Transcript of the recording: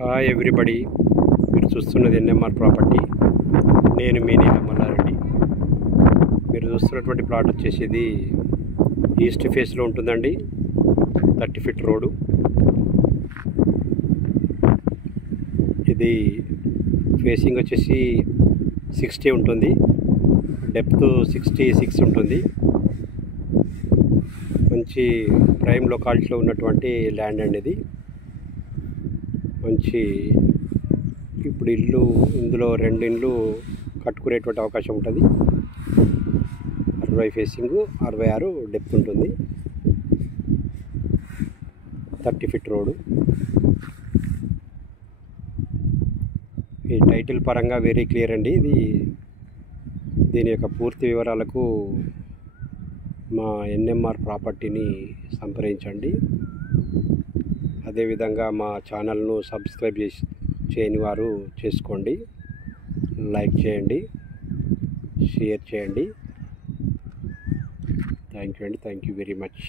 Hi everybody, మీరు చూస్తున్నది NMR property. నేను మీ నీలం మల్లారెడ్డి. మీరు చూస్తున్నటువంటి ప్లాట్ వచ్చేసి ఇది ఈస్ట్ ఫేస్లో ఉంటుందండి. 30 ఫీట్ రోడ్డు. ఇది ఫేసింగ్ వచ్చేసి 60 ఉంటుంది, డెప్త్ 66 ఉంటుంది. మంచి ప్రైమ్ లొకాలిటీలో ఉన్నటువంటి ల్యాండ్ అండి ఇది. మంచి ఇప్పుడు ఇందులో 2 ఇండ్లు కట్టుకునేటువంటి అవకాశం ఉంటుంది. 60 ఫేసింగ్, 66 డెప్త్ ఉంటుంది. 30 ఫీట్ రోడ్డు. ఈ టైటిల్ పరంగా వెరీ క్లియర్ అండి. దీని యొక్క పూర్తి వివరాలకు మా ఎన్ఎంఆర్ ప్రాపర్టీని సంప్రదించండి. అదేవిధంగా మా ఛానల్ను సబ్స్క్రైబ్ చేయని వారు చేసుకోండి, లైక్ చేయండి, షేర్ చేయండి. Thank you very much.